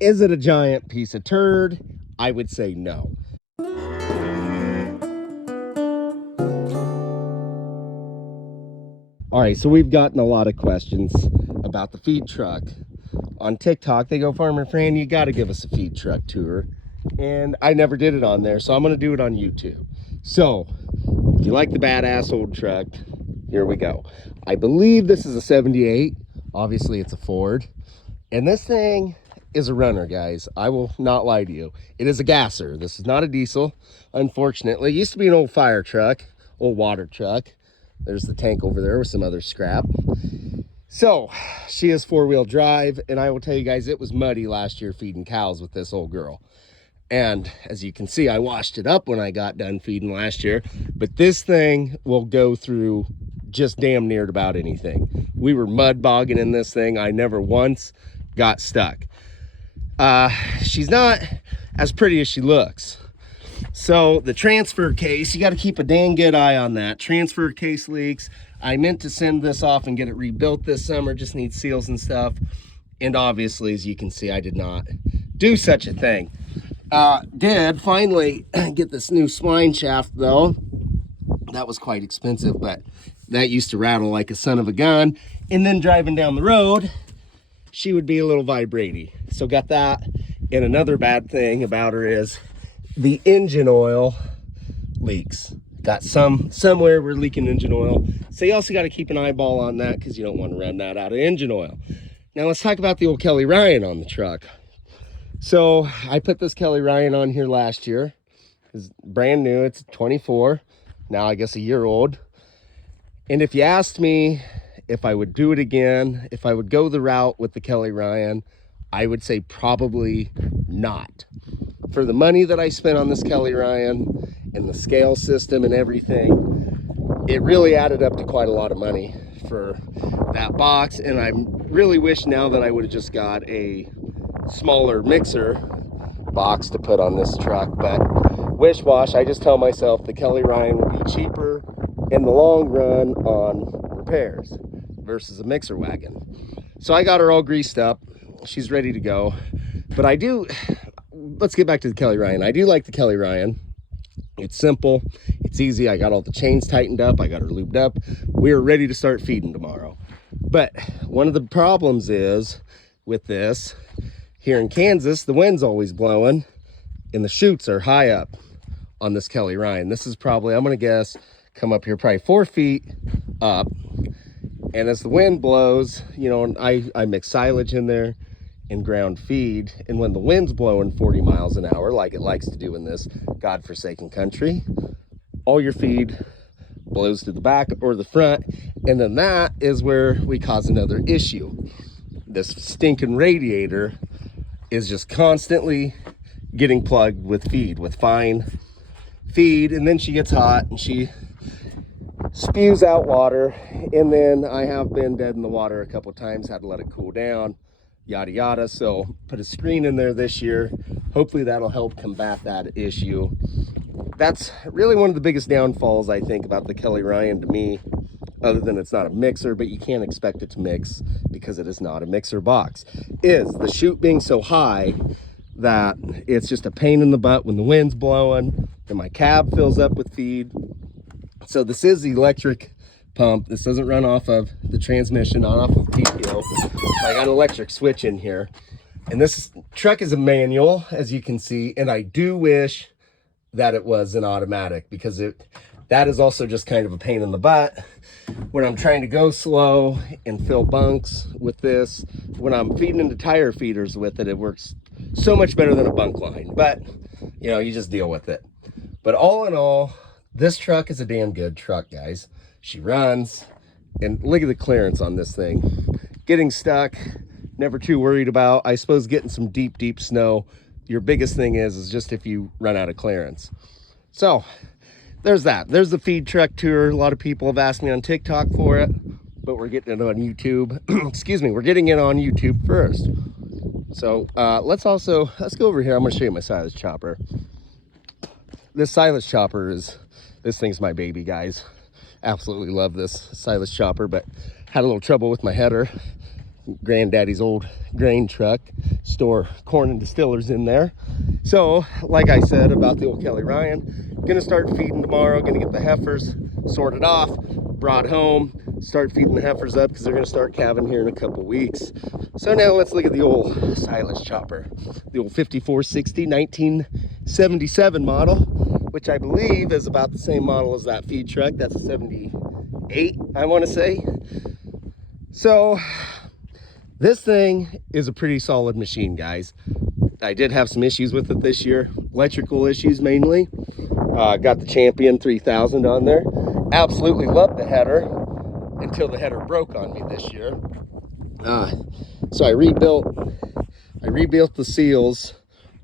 Is it a giant piece of turd? I would say no. All right, so we've gotten a lot of questions about the feed truck. On TikTok, they go, Farmer Fran, you got to give us a feed truck tour. And I never did it on there, so I'm going to do it on YouTube. So, if you like the badass old truck, here we go. I believe this is a 78. Obviously, it's a Ford. And this thing is a runner, guys. I will not lie to you. It is a gasser. This is not a diesel, unfortunately. It used to be an old fire truck, old water truck. There's the tank over there with some other scrap. So she is 4-wheel drive, and I will tell you guys, it was muddy last year feeding cows with this old girl. And as you can see, I washed it up when I got done feeding last year, but this thing will go through just damn near about anything. We were mud bogging in this thing. I never once got stuck. She's not as pretty as she looks. So the transfer case, you got to keep a dang good eye on that. Transfer case leaks. I meant to send this off and get it rebuilt this summer, just needs seals and stuff. And obviously, as you can see, I did not do such a thing. Did finally get this new spline shaft though. That was quite expensive, but that used to rattle like a son of a gun. And then driving down the road, she would be a little vibrating. So got that. And another bad thing about her is the engine oil leaks. Got somewhere we're leaking engine oil. So you also got to keep an eyeball on that because you don't want to run that out of engine oil. Now let's talk about the old Kelly Ryan on the truck. So I put this Kelly Ryan on here last year. It's brand new. It's 24. Now I guess a year old. And if you asked me if I would do it again, if I would go the route with the Kelly Ryan, I would say probably not. For the money that I spent on this Kelly Ryan and the scale system and everything, it really added up to quite a lot of money for that box. And I really wish now that I would have just got a smaller mixer box to put on this truck. But wish wash, I just tell myself the Kelly Ryan would be cheaper in the long run on repairs versus a mixer wagon. So I got her all greased up. She's ready to go. But let's get back to the Kelly Ryan. I do like the Kelly Ryan. It's simple, it's easy. I got all the chains tightened up, I got her lubed up. We're ready to start feeding tomorrow. But one of the problems is with this, here in Kansas, the wind's always blowing and the chutes are high up on this Kelly Ryan. This is probably, I'm gonna guess, come up here probably 4 feet up. And as the wind blows, you know, I mix silage in there and ground feed. And when the wind's blowing 40 miles an hour, like it likes to do in this godforsaken country, all your feed blows to the back or the front. And then that is where we cause another issue. This stinking radiator is just constantly getting plugged with feed, with fine feed. And then she gets hot and she spews out water. And then I have been dead in the water a couple times, had to let it cool down, yada yada. So put a screen in there this year. Hopefully that'll help combat that issue. That's really one of the biggest downfalls I think about the Kelly Ryan to me, other than it's not a mixer, but you can't expect it to mix because it is not a mixer box, is the chute being so high that it's just a pain in the butt when the wind's blowing and my cab fills up with feed. So this is the electric pump. This doesn't run off of the transmission, not off of PTO. I got an electric switch in here. And this truck is a manual, as you can see. And I do wish that it was an automatic because that is also just kind of a pain in the butt when I'm trying to go slow and fill bunks with this. When I'm feeding into tire feeders with it, it works so much better than a bunk line. But, you know, you just deal with it. But all in all, this truck is a damn good truck, guys. She runs, and look at the clearance on this thing. Getting stuck, never too worried about. I suppose getting some deep, deep snow, your biggest thing is just if you run out of clearance. So there's that. There's the feed truck tour. A lot of people have asked me on TikTok for it, but we're getting it on YouTube. Excuse me, we're getting it on YouTube first. So let's go over here. I'm gonna show you my silage chopper. This silage chopper this thing's my baby, guys. Absolutely love this silage chopper, but had a little trouble with my header. granddaddy's old grain truck, store corn and distillers in there. So like I said about the old Kelly Ryan, gonna start feeding tomorrow, gonna get the heifers sorted off, brought home, start feeding the heifers up because they're gonna start calving here in a couple weeks. So now let's look at the old silage chopper, the old 5460 1977 model, which I believe is about the same model as that feed truck. That's a 78, I want to say. So this thing is a pretty solid machine, guys. I did have some issues with it this year, electrical issues mainly. Got the Champion 3000 on there. Absolutely loved the header until the header broke on me this year. So I rebuilt the seals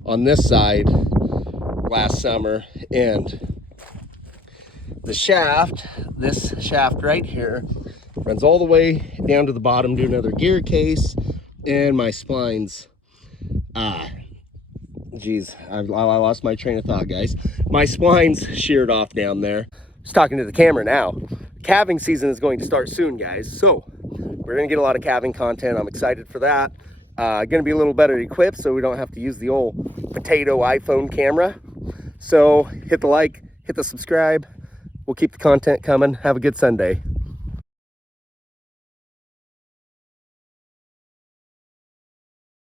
on this side last summer, and the shaft, this shaft right here, runs all the way down to the bottom to another gear case, and my splines, geez, I lost my train of thought, guys. My splines sheared off down there. Just talking to the camera now. Calving season is going to start soon, guys, so we're gonna get a lot of calving content. I'm excited for that. Gonna be a little better equipped so we don't have to use the old potato iPhone camera. So hit the like, hit the subscribe. We'll keep the content coming. Have a good Sunday.